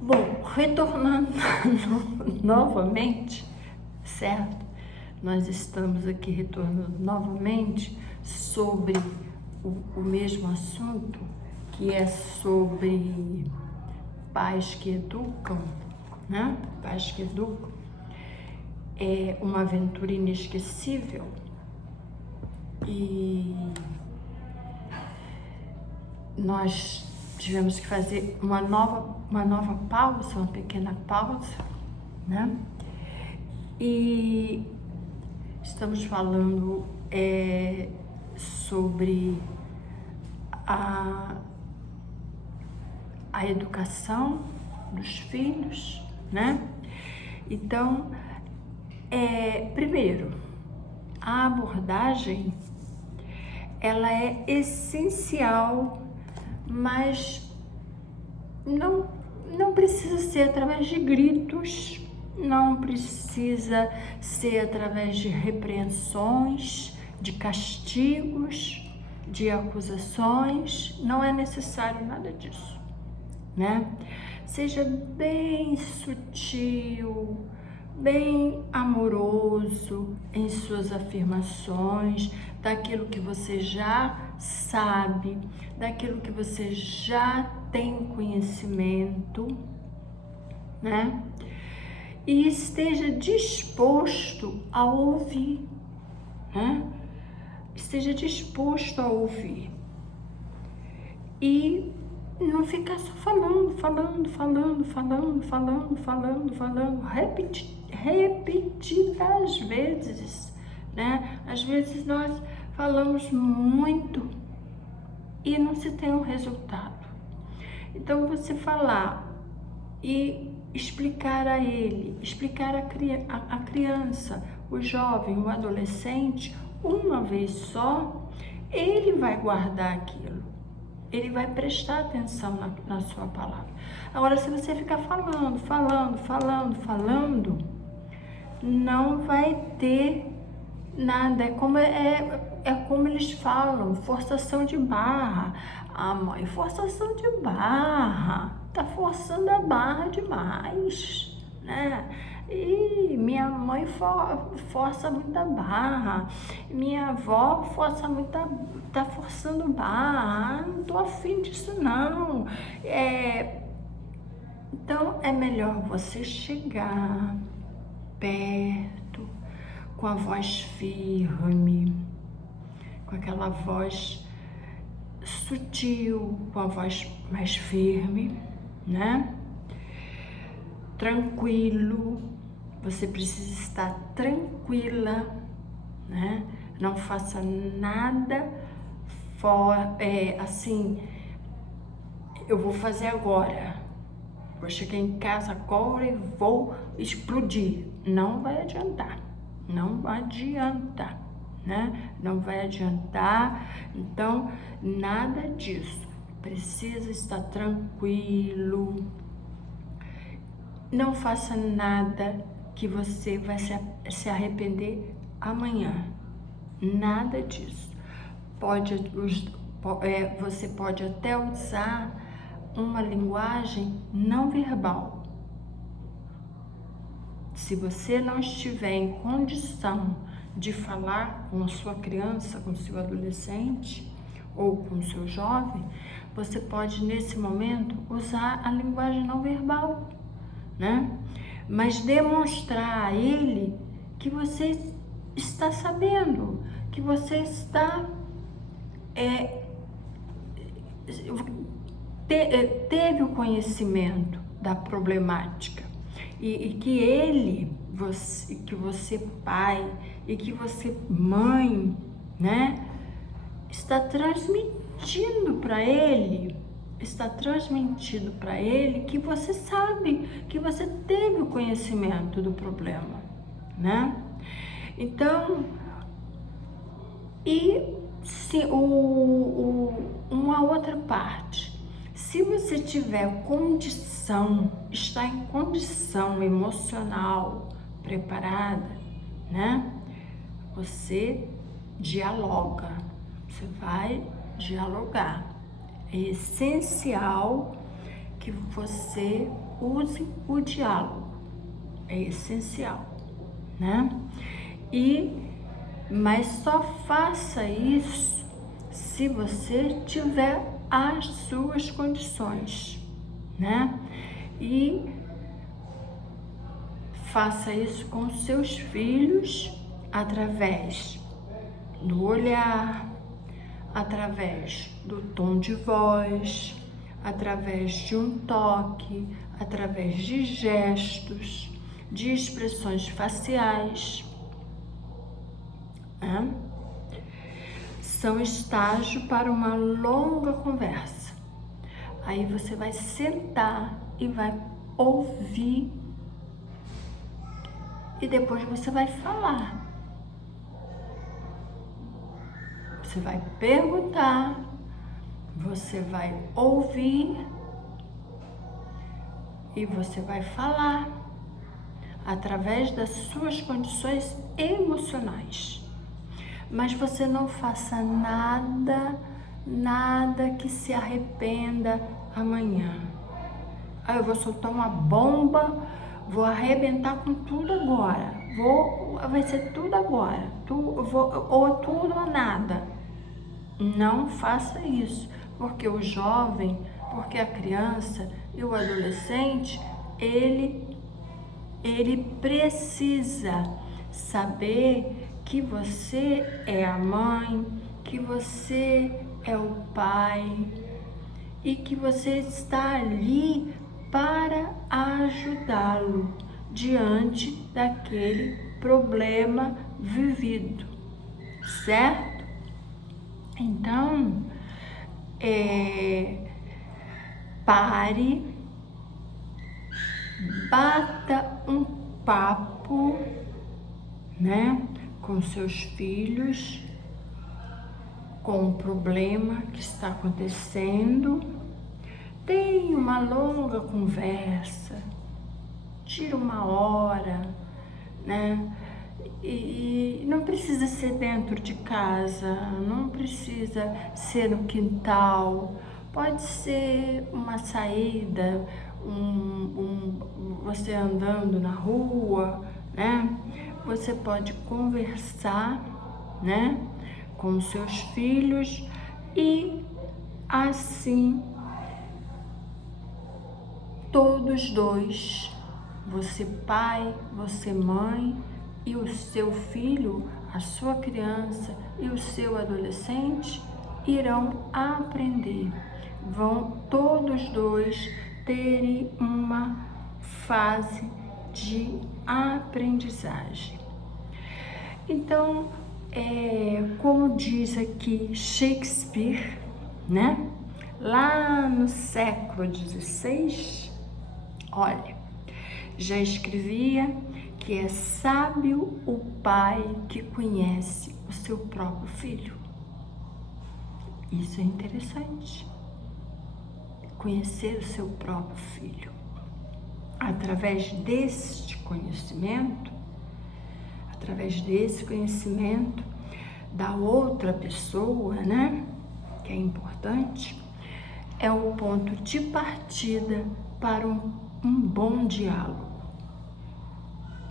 Bom, retornando novamente, certo? Nós estamos aqui retornando novamente sobre o mesmo assunto, que é sobre pais que educam, né? Pais que educam. É uma aventura inesquecível e nós tivemos que fazer uma nova pausa, uma pequena pausa, né? E estamos falando sobre a, a educação dos filhos, né? Então, primeiro, a abordagem, ela é essencial, mas não precisa ser através de gritos, não precisa ser através de repreensões, de castigos, de acusações, não é necessário nada disso, né? Seja bem sutil, bem amoroso em suas afirmações, daquilo que você já sabe, daquilo que você já tem conhecimento, né? E esteja disposto a ouvir, né? Esteja disposto a ouvir. E não ficar só falando, repetidas vezes, né? Às vezes nós falamos muito e não se tem um resultado. Então, você falar e explicar a ele, explicar a criança, o jovem, o adolescente, uma vez só, ele vai guardar aquilo. Ele vai prestar atenção na sua palavra. Agora, se você ficar falando, não vai ter nada. É como eles falam, forçação de barra. Ah, mãe, forçação de barra. Tá forçando a barra demais, né? E minha mãe força muita barra, minha avó força muita, tá forçando barra, não tô afim disso não. Então é melhor você chegar perto, com a voz firme, com aquela voz sutil, com a voz mais firme, né? Tranquilo, você precisa estar tranquila, né? Não faça nada assim, eu vou fazer agora, vou chegar em casa agora e vou explodir. Não vai adiantar, né? Não vai adiantar, então nada disso. Precisa estar tranquilo. Não faça nada que você vai se arrepender amanhã. Nada disso. Você pode até usar uma linguagem não verbal. Se você não estiver em condição de falar com a sua criança, com o seu adolescente ou com o seu jovem, você pode, nesse momento, usar a linguagem não verbal, né? Mas demonstrar a ele que você está sabendo, que você está teve o conhecimento da problemática e que você pai e que você mãe, né, está transmitindo para ele que você sabe, que você teve o conhecimento do problema, né? Então, se uma outra parte, se você tiver condição, está em condição emocional preparada, né? Você dialoga, você vai dialogar. É essencial que você use o diálogo. É essencial, né? Mas só faça isso se você tiver as suas condições, né? E faça isso com seus filhos através do olhar, através do tom de voz, através de um toque, através de gestos, de expressões faciais. São estágios para uma longa conversa. Aí você vai sentar e vai ouvir e depois você vai falar. Você vai perguntar, você vai ouvir e você vai falar através das suas condições emocionais. Mas você não faça nada que se arrependa amanhã. Eu vou soltar uma bomba, vou arrebentar com tudo agora. Vai ser tudo agora. Ou tudo ou nada. Não faça isso, porque o jovem, porque a criança e o adolescente, ele precisa saber que você é a mãe, que você é o pai e que você está ali para ajudá-lo diante daquele problema vivido, certo? Então, pare, bata um papo, né, com seus filhos, com o problema que está acontecendo. Tenha uma longa conversa, tira uma hora, né? E não precisa ser dentro de casa, não precisa ser no quintal, pode ser uma saída, você andando na rua, né? Você pode conversar, né, com os seus filhos e assim todos dois, você pai, você mãe e o seu filho, a sua criança e o seu adolescente irão aprender. Vão todos dois terem uma fase de aprendizagem. Então, como diz aqui Shakespeare, né? Lá no século XVI, olha, já escrevia que é sábio o pai que conhece o seu próprio filho. Isso é interessante. Conhecer o seu próprio filho. Através desse conhecimento da outra pessoa, né, que é importante, é o ponto de partida para um bom diálogo,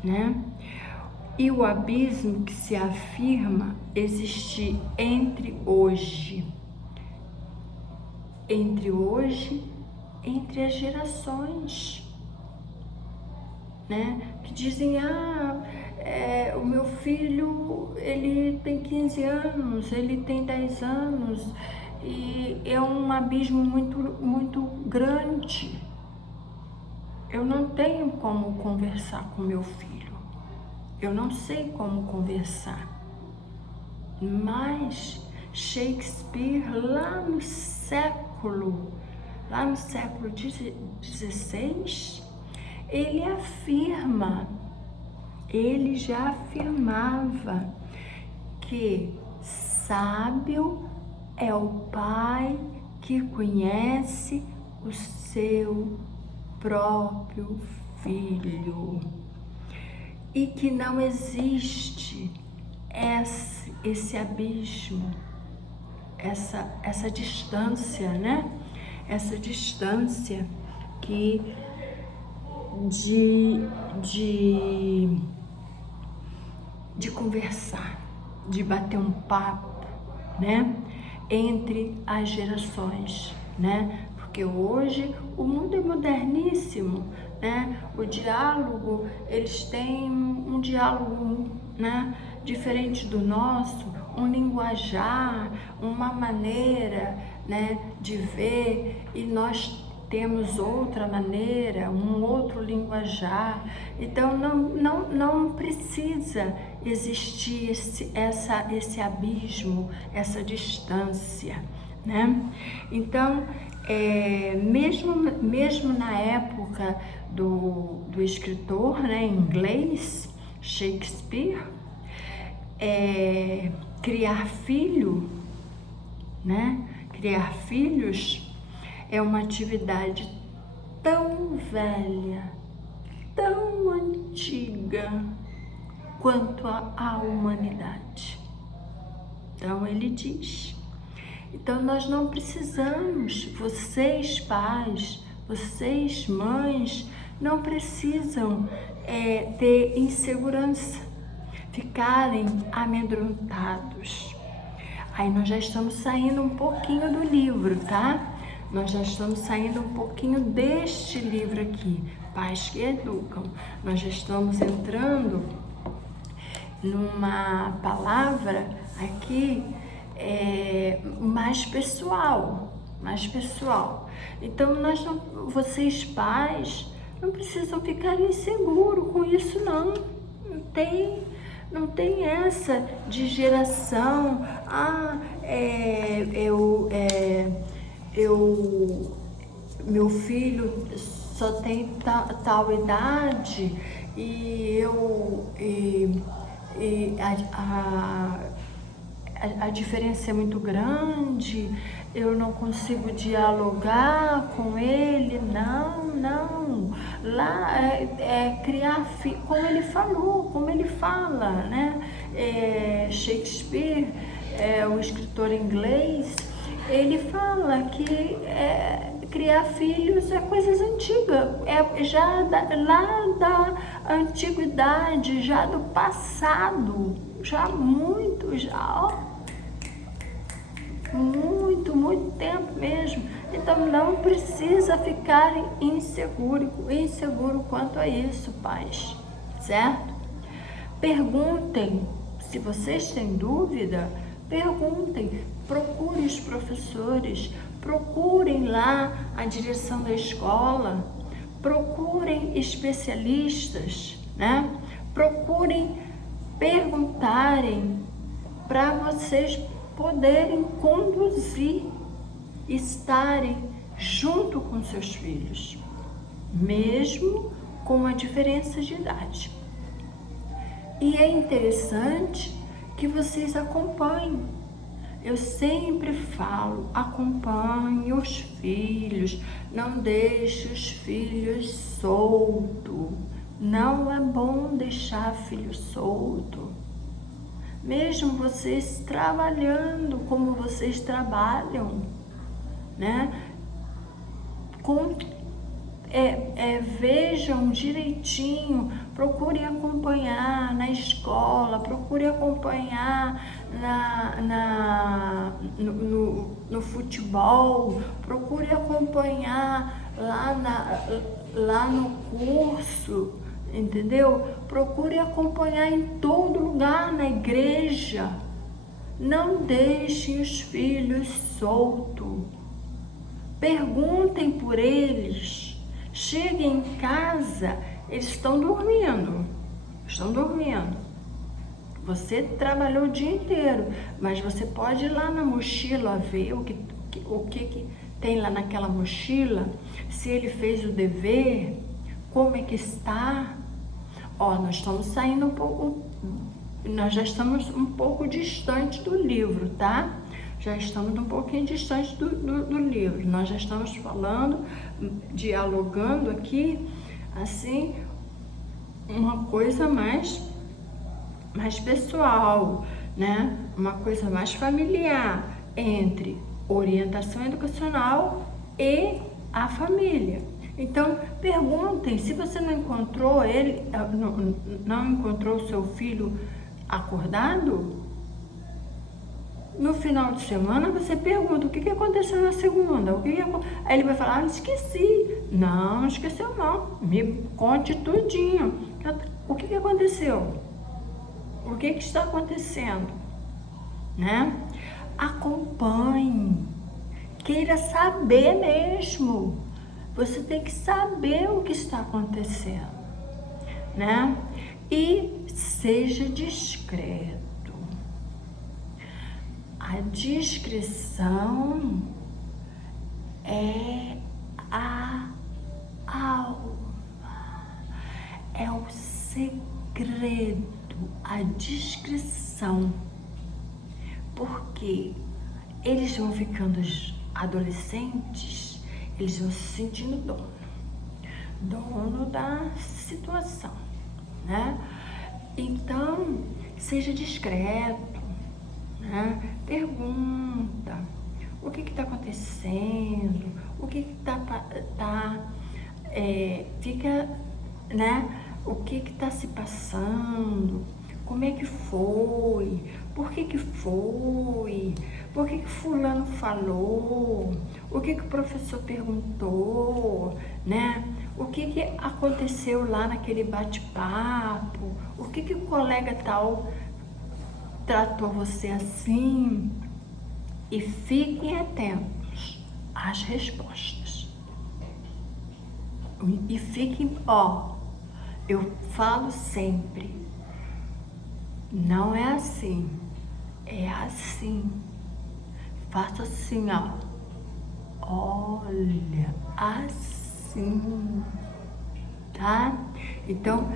né? E o abismo que se afirma existir entre as gerações, né? Que dizem, o meu filho, ele tem 15 anos, ele tem 10 anos, e é um abismo muito, muito grande. Eu não tenho como conversar com meu filho, eu não sei como conversar. Mas Shakespeare, lá no século XVI, ele já afirmava que sábio é o pai que conhece o seu próprio filho e que não existe esse abismo, essa distância, né? Essa distância aqui de conversar, de bater um papo, né, entre as gerações, né? Porque hoje o mundo é moderníssimo, né? O diálogo, eles têm um diálogo, né, diferente do nosso, um linguajar, uma maneira, né, de ver, e nós temos outra maneira, um outro linguajar. Então não precisa existir esse abismo, essa distância, né? Então, mesmo na época do escritor, né, inglês, Shakespeare, criar filho, né? Criar filhos é uma atividade tão velha, tão antiga quanto a humanidade. Então ele diz. Então nós não precisamos, vocês pais, vocês mães, não precisam ter insegurança, ficarem amedrontados. Aí nós já estamos saindo um pouquinho do livro, tá? Nós já estamos saindo um pouquinho deste livro aqui, Pais que Educam. Nós já estamos entrando numa palavra aqui mais pessoal. Então vocês pais não precisam ficar inseguros com isso, não. Não tem essa de geração, meu filho só tem tal idade e a diferença é muito grande, eu não consigo dialogar com ele. Não. Lá criar filho, como ele falou, como ele fala, né? Shakespeare, o escritor inglês, ele fala que criar filhos é coisas antigas, já lá da antiguidade, já do passado, muito tempo mesmo. Então não precisa ficar inseguro quanto a isso, pais, certo? Perguntem, se vocês têm dúvida, perguntem, procurem os professores, procurem lá a direção da escola, procurem especialistas, né? Procurem perguntarem para vocês poderem conduzir, estarem junto com seus filhos, mesmo com a diferença de idade. E é interessante que vocês acompanhem. Eu sempre falo, acompanhe os filhos, não deixe os filhos soltos. Não é bom deixar filho solto. Mesmo vocês trabalhando como vocês trabalham, né? Vejam direitinho, procurem acompanhar na escola, procurem acompanhar no futebol, procurem acompanhar lá no curso, entendeu? Procure acompanhar em todo lugar, na igreja. Não deixem os filhos soltos. Perguntem por eles. Cheguem em casa, eles estão dormindo. Você trabalhou o dia inteiro, mas você pode ir lá na mochila ver o que tem lá naquela mochila, se ele fez o dever, como é que está. Nós estamos saindo nós já estamos um pouco distante do livro, tá? Já estamos um pouquinho distante do livro. Nós já estamos falando, dialogando aqui, assim, uma coisa mais pessoal, né? Uma coisa mais familiar entre orientação educacional e a família. Então, perguntem, se você não encontrou ele, não encontrou o seu filho acordado, no final de semana você pergunta, o que aconteceu na segunda? Aí ele vai falar, esqueci. Não esqueceu não, me conte tudinho. O que aconteceu? O que está acontecendo? Né? Acompanhe, queira saber mesmo. Você tem que saber o que está acontecendo, né? E seja discreto. A discrição é a alma, é o segredo, a discrição. Porque eles vão ficando adolescentes, eles vão se sentindo dono da situação, né? Então, seja discreto, né? Pergunta, o que está acontecendo, o que fica, né? O que está se passando, como é que foi, por que foi, por que fulano falou, o que o professor perguntou, né? O que aconteceu lá naquele bate-papo, o que o colega tal tratou você assim. E fiquem atentos às respostas. E fiquem, eu falo sempre, não é assim, é assim. Faça assim, olha, assim, tá? Então,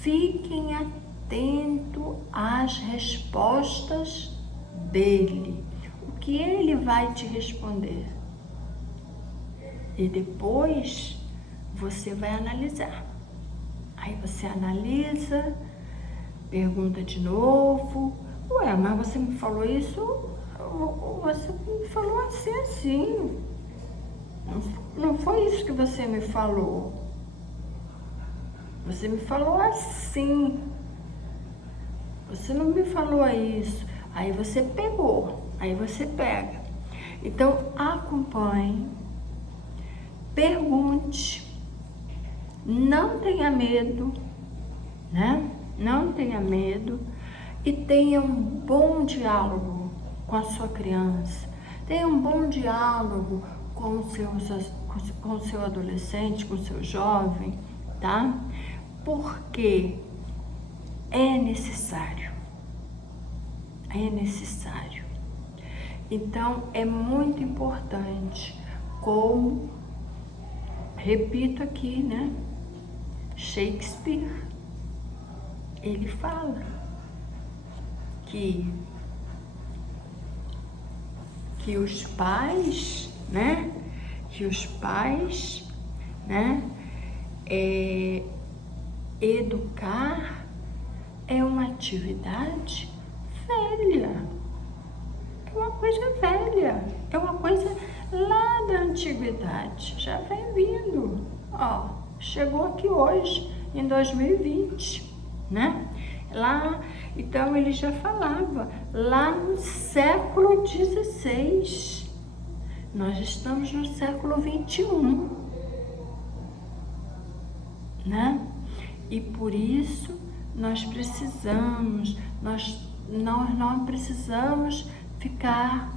fiquem atentos às respostas dele. O que ele vai te responder? E depois você vai analisar. Aí você analisa, pergunta de novo. Ué, mas você me falou isso? Você me falou assim. Não foi isso que você me falou. Você me falou assim. Você não me falou isso. Aí você pegou. Aí você pega. Então, acompanhe. Pergunte. Não tenha medo, né? Não tenha medo. E tenha um bom diálogo com a sua criança. Tenha um bom diálogo com o seu adolescente, com o seu jovem, tá? Porque é necessário. É necessário. Então, é muito importante, como, repito aqui, né? Shakespeare, ele fala que os pais, né? Educar é uma atividade velha. É uma coisa velha. É uma coisa lá da antiguidade. Já vem vindo. Chegou aqui hoje, em 2020, né? Lá, então ele já falava, lá no século XVI. Nós estamos no século XXI, né? E por isso nós não precisamos ficar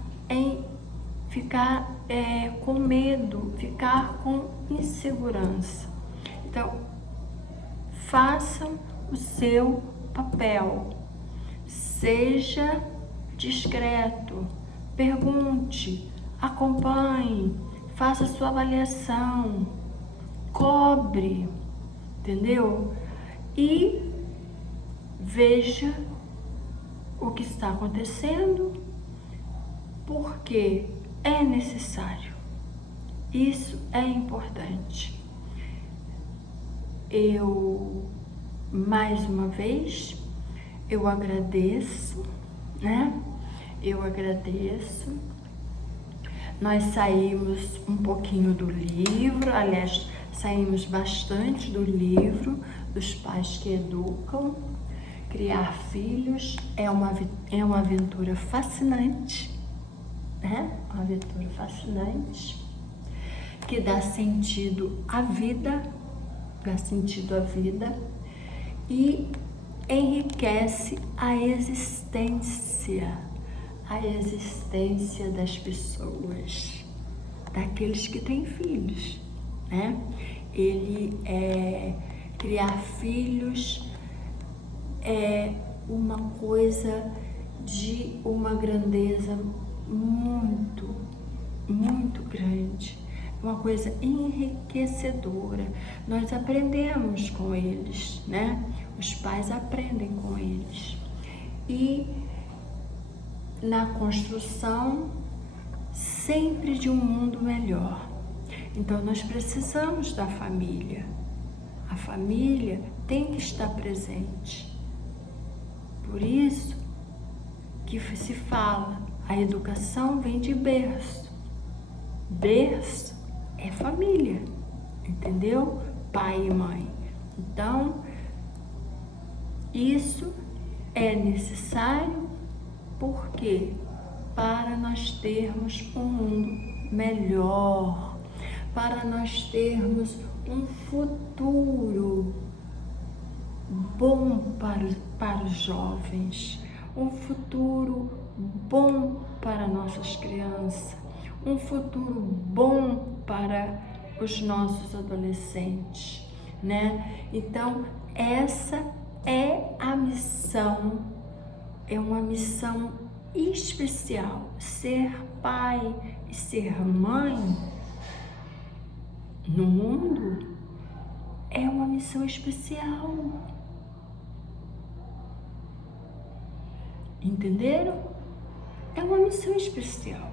com medo, ficar com insegurança. Então, façam o seu papel, seja discreto, pergunte, acompanhe, faça sua avaliação, cobre, entendeu? E veja o que está acontecendo, porque é necessário. Isso é importante. Mais uma vez, eu agradeço, né? Eu agradeço Nós saímos um pouquinho do livro, aliás, saímos bastante do livro dos pais que educam. Criar filhos é uma aventura fascinante, né? Uma aventura fascinante que dá sentido à vida, e enriquece a existência das pessoas, daqueles que têm filhos, né? Criar filhos é uma coisa de uma grandeza muito, muito grande, uma coisa enriquecedora. Nós aprendemos com eles, né? Os pais aprendem com eles. E na construção sempre de um mundo melhor. Então nós precisamos da família. A família tem que estar presente. Por isso que se fala, a educação vem de berço. Berço é família, entendeu? Pai e mãe. Então, isso é necessário porque para nós termos um mundo melhor, para nós termos um futuro bom para os jovens, um futuro bom para nossas crianças, um futuro bom para os nossos adolescentes, né? Então, essa é a missão, é uma missão especial. Ser pai e ser mãe no mundo é uma missão especial. Entenderam? É uma missão especial.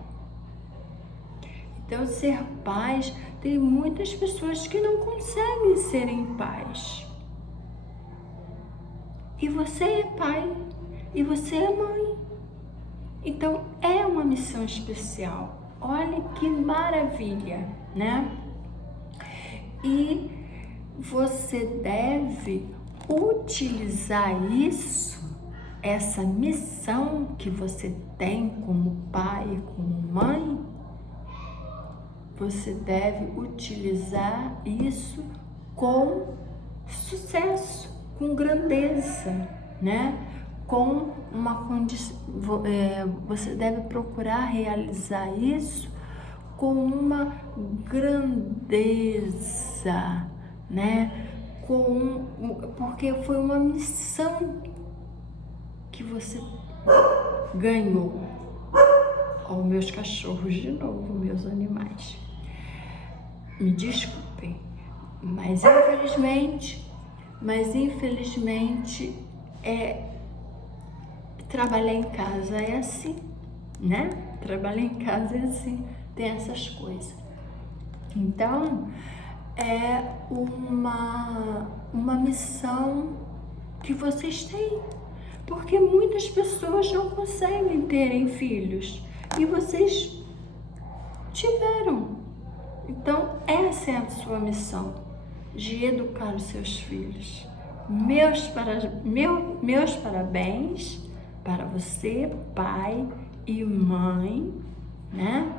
Então, ser pais, tem muitas pessoas que não conseguem serem pais. E você é pai, e você é mãe. Então, é uma missão especial. Olha que maravilha, né? E você deve utilizar isso, essa missão que você tem como pai e como mãe, você deve utilizar isso com sucesso, com grandeza, né? Com uma condição, você deve procurar realizar isso com uma grandeza, né? Porque foi uma missão que você ganhou. Ó, meus cachorros de novo, meus animais. Me desculpem, mas infelizmente trabalhar em casa é assim, né? Trabalhar em casa é assim, tem essas coisas. Então, é uma missão que vocês têm, porque muitas pessoas não conseguem terem filhos e vocês tiveram. Então, essa é a sua missão, de educar os seus filhos. Meus parabéns para você, pai e mãe, né?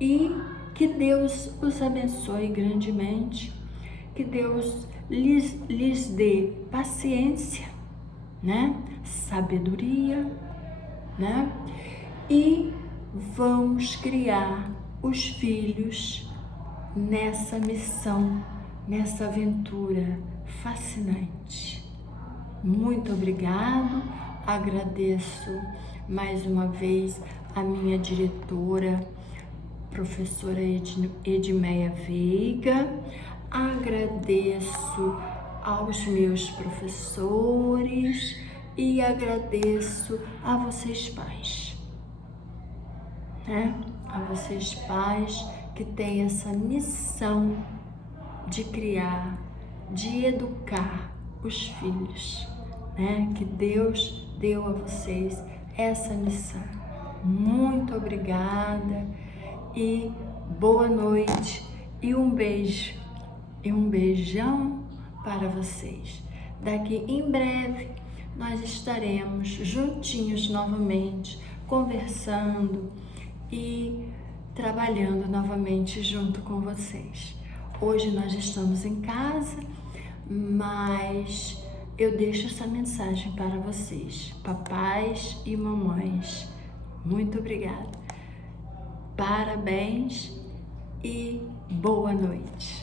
E que Deus os abençoe grandemente, que Deus lhes dê paciência, né? Sabedoria, né? E vamos criar os filhos nessa missão, nessa aventura fascinante. Muito obrigado, agradeço mais uma vez a minha diretora, professora Edmeia Veiga, agradeço aos meus professores e agradeço a vocês pais, né? A vocês pais que têm essa missão de criar, de educar os filhos, né? Que Deus deu a vocês essa missão. Muito obrigada, e boa noite e um beijo e um beijão para vocês. Daqui em breve nós estaremos juntinhos novamente, conversando e trabalhando novamente junto com vocês. Hoje nós estamos em casa, mas eu deixo essa mensagem para vocês, papais e mamães. Muito obrigada. Parabéns e boa noite.